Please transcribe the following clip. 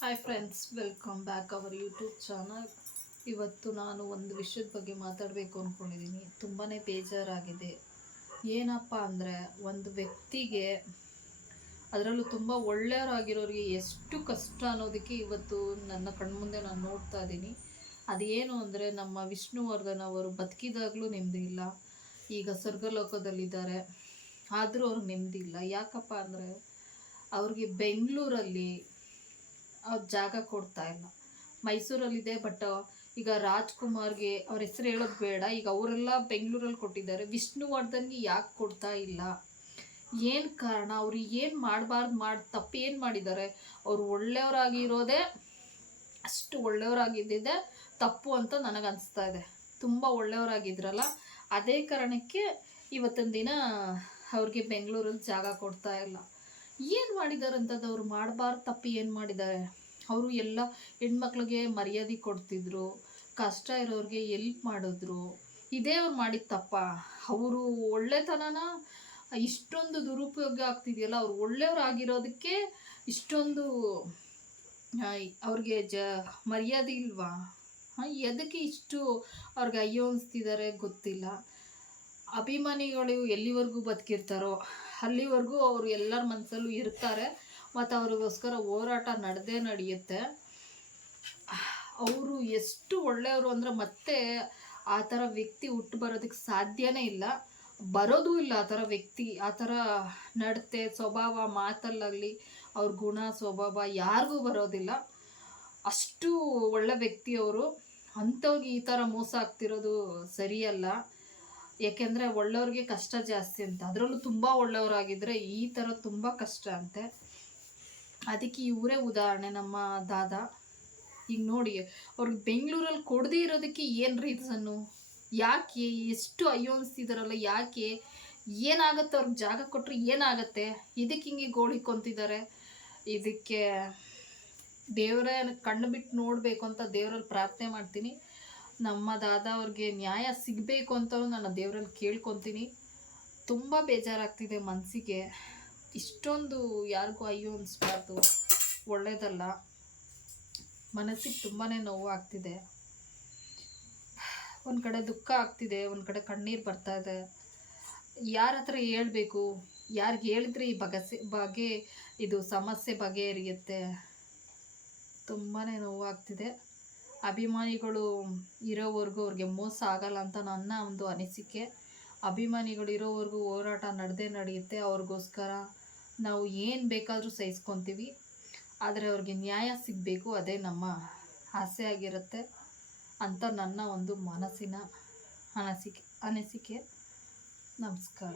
Hi friends, welcome back our YouTube channel. ಇವತ್ತು ನಾನು ಒಂದು ವಿಷಯದ ಬಗ್ಗೆ ಮಾತಾಡಬೇಕು ಅಂದ್ಕೊಂಡಿದ್ದೀನಿ. ತುಂಬಾ ಬೇಜಾರಾಗಿದೆ. ಏನಪ್ಪ ಅಂದರೆ, ಒಂದು ವ್ಯಕ್ತಿಗೆ, ಅದರಲ್ಲೂ ತುಂಬ ಒಳ್ಳೆಯವರಾಗಿರೋರಿಗೆ ಎಷ್ಟು ಕಷ್ಟ ಅನ್ನೋದಕ್ಕೆ ಇವತ್ತು ನನ್ನ ಕಣ್ಮುಂದೆ ನಾನು ನೋಡ್ತಾ ಇದ್ದೀನಿ. ಅದೇನು ಅಂದರೆ, ನಮ್ಮ ವಿಷ್ಣುವರ್ಧನ್ ಅವರು ಬದುಕಿದಾಗಲೂ ನೆಮ್ಮದಿ ಇಲ್ಲ, ಈಗ ಸ್ವರ್ಗಲೋಕದಲ್ಲಿದ್ದಾರೆ. ಆದರೂ ಅವ್ರಿಗೆ ನೆಮ್ಮದಿ ಇಲ್ಲ. ಯಾಕಪ್ಪ ಅಂದರೆ, ಅವ್ರಿಗೆ ಬೆಂಗಳೂರಲ್ಲಿ ಅವ್ರ ಜಾಗ ಕೊಡ್ತಾ ಇಲ್ಲ. ಮೈಸೂರಲ್ಲಿದೆ, ಬಟ್ ಈಗ ರಾಜ್ಕುಮಾರ್ಗೆ ಅವ್ರ ಹೆಸರು ಹೇಳೋದು ಬೇಡ, ಈಗ ಅವರೆಲ್ಲ ಬೆಂಗಳೂರಲ್ಲಿ ಕೊಟ್ಟಿದ್ದಾರೆ. ವಿಷ್ಣುವರ್ಧನ್ಗೆ ಯಾಕೆ ಕೊಡ್ತಾ ಇಲ್ಲ? ಏನು ಕಾರಣ? ಅವ್ರು ಏನು ಮಾಡಬಾರ್ದು, ತಪ್ಪು ಏನು ಮಾಡಿದ್ದಾರೆ? ಅವರು ಒಳ್ಳೆಯವರಾಗಿರೋದೇ, ಅಷ್ಟು ಒಳ್ಳೆಯವರಾಗಿದ್ದಿದ್ದೆ ತಪ್ಪು ಅಂತ ನನಗನ್ನಿಸ್ತಾ ಇದೆ. ತುಂಬ ಒಳ್ಳೆಯವರಾಗಿದ್ರಲ್ಲ, ಅದೇ ಕಾರಣಕ್ಕೆ ಇವತ್ತಿನ ದಿನ ಅವ್ರಿಗೆ ಬೆಂಗಳೂರಲ್ಲಿ ಜಾಗ ಕೊಡ್ತಾ ಇಲ್ಲ. ಏನು ಮಾಡಿದ್ದಾರೆ ಅಂತದ್ದು? ಅವ್ರು ಮಾಡಬಾರ್ದು ತಪ್ಪು ಏನು ಮಾಡಿದ್ದಾರೆ? ಅವರು ಎಲ್ಲ ಹೆಣ್ಮಕ್ಳಿಗೆ ಮರ್ಯಾದೆ ಕೊಡ್ತಿದ್ರು, ಕಷ್ಟ ಇರೋರಿಗೆ ಎಲ್ಪ್ ಮಾಡಿದ್ರು. ಇದೇ ಅವ್ರು ಮಾಡಿದ ತಪ್ಪ? ಅವರು ಒಳ್ಳೆತನನ ಇಷ್ಟೊಂದು ದುರುಪಯೋಗ ಆಗ್ತಿದೆಯಲ್ಲ. ಅವ್ರು ಒಳ್ಳೆಯವರಾಗಿರೋದಕ್ಕೆ ಇಷ್ಟೊಂದು ಅವ್ರಿಗೆ ಮರ್ಯಾದೆ ಇಲ್ವಾ? ಎದಕ್ಕೆ ಇಷ್ಟು ಅವ್ರಿಗೆ ಅಯ್ಯೋ ಅನಿಸ್ತಿದ್ದಾರೆ ಗೊತ್ತಿಲ್ಲ. ಅಭಿಮಾನಿಗಳು ಎಲ್ಲಿವರೆಗೂ ಬದುಕಿರ್ತಾರೋ ಅಲ್ಲಿವರೆಗೂ ಅವರು ಎಲ್ಲರ ಮನಸ್ಸಲ್ಲೂ ಇರ್ತಾರೆ, ಮತ್ತು ಅವ್ರಿಗೋಸ್ಕರ ಹೋರಾಟ ನಡೆಯುತ್ತೆ. ಅವರು ಎಷ್ಟು ಒಳ್ಳೆಯವರು ಅಂದರೆ, ಮತ್ತೆ ಆ ಥರ ವ್ಯಕ್ತಿ ಹುಟ್ಟು ಬರೋದಕ್ಕೆ ಸಾಧ್ಯನೇ ಇಲ್ಲ, ಬರೋದೂ ಇಲ್ಲ. ಆ ಥರ ವ್ಯಕ್ತಿ, ಆ ಥರ ನಡತೆ, ಸ್ವಭಾವ, ಮಾತಲ್ಲಾಗಲಿ ಅವ್ರ ಗುಣ ಸ್ವಭಾವ ಯಾರಿಗೂ ಬರೋದಿಲ್ಲ. ಅಷ್ಟು ಒಳ್ಳೆ ವ್ಯಕ್ತಿ ಅವರು. ಅಂಥವ್ರಿಗೆ ಈ ಥರ ಮೋಸ ಆಗ್ತಿರೋದು ಸರಿಯಲ್ಲ. ಏಕೆಂದರೆ ಒಳ್ಳೆಯವ್ರಿಗೆ ಕಷ್ಟ ಜಾಸ್ತಿ ಅಂತ, ಅದರಲ್ಲೂ ತುಂಬ ಒಳ್ಳೆಯವರಾಗಿದ್ದರೆ ಈ ಥರ ತುಂಬ ಕಷ್ಟ ಅಂತೆ. ಅದಕ್ಕೆ ಇವರೇ ಉದಾಹರಣೆ, ನಮ್ಮ ದಾದಾ. ಈಗ ನೋಡಿ, ಅವ್ರಿಗೆ ಬೆಂಗಳೂರಲ್ಲಿ ಕೊಡದೇ ಇರೋದಕ್ಕೆ ಏನು ರೀಸನ್ನು? ಯಾಕೆ ಎಷ್ಟು ಅಯ್ಯೋ ಅನಿಸ್ತಿದಾರಲ್ಲ? ಯಾಕೆ? ಏನಾಗುತ್ತೆ? ಅವ್ರಿಗೆ ಜಾಗ ಕೊಟ್ಟರೆ ಏನಾಗುತ್ತೆ? ಇದಕ್ಕೆ ಹಿಂಗೆ ಗೋಳಿಕೊಂತಿದ್ದಾರೆ. ಇದಕ್ಕೆ ದೇವರೇ ಕಣ್ಣು ಬಿಟ್ಟು ನೋಡಬೇಕು ಅಂತ ದೇವರಲ್ಲಿ ಪ್ರಾರ್ಥನೆ ಮಾಡ್ತೀನಿ. ನಮ್ಮ ದಾದಾ ಅವ್ರಿಗೆ ನ್ಯಾಯ ಸಿಗಬೇಕು ಅಂತಲೂ ನಾನು ದೇವರಲ್ಲಿ ಕೇಳ್ಕೊತೀನಿ. ತುಂಬ ಬೇಜಾರಾಗ್ತಿದೆ ಮನಸ್ಸಿಗೆ. ಇಷ್ಟೊಂದು ಯಾರಿಗೂ ಅಯ್ಯೋ ಅನಿಸ್ಬಾರ್ದು, ಒಳ್ಳೆಯದಲ್ಲ. ಮನಸ್ಸಿಗೆ ತುಂಬಾ ನೋವು ಆಗ್ತಿದೆ. ಒಂದು ಕಡೆ ದುಃಖ ಆಗ್ತಿದೆ, ಒಂದು ಕಡೆ ಕಣ್ಣೀರು ಬರ್ತಾ ಇದೆ. ಯಾರ ಹತ್ರ ಹೇಳ್ಬೇಕು? ಯಾರಿಗೆ ಹೇಳಿದ್ರೆ ಈ ಬಗೆ ಇದು ಸಮಸ್ಯೆ ಬಗೆಹರಿಯುತ್ತೆ? ತುಂಬಾ ನೋವಾಗ್ತಿದೆ. ಅಭಿಮಾನಿಗಳು ಇರೋವರೆಗೂ ಅವ್ರಿಗೆ ಮೋಸ ಆಗಲ್ಲ ಅಂತ ನನ್ನ ಒಂದು ಅನಿಸಿಕೆ. ಅಭಿಮಾನಿಗಳು ಇರೋವರೆಗೂ ಹೋರಾಟ ನಡೆಯುತ್ತೆ. ಅವ್ರಿಗೋಸ್ಕರ ನಾವು ಏನು ಬೇಕಾದರೂ ಸಹಿಸ್ಕೊತೀವಿ. ಆದರೆ ಅವ್ರಿಗೆ ನ್ಯಾಯ ಸಿಗಬೇಕು, ಅದೇ ನಮ್ಮ ಆಸೆ ಆಗಿರುತ್ತೆ ಅಂತ ನನ್ನ ಒಂದು ಮನಸ್ಸಿನ ಅನಿಸಿಕೆ. ನಮಸ್ಕಾರ.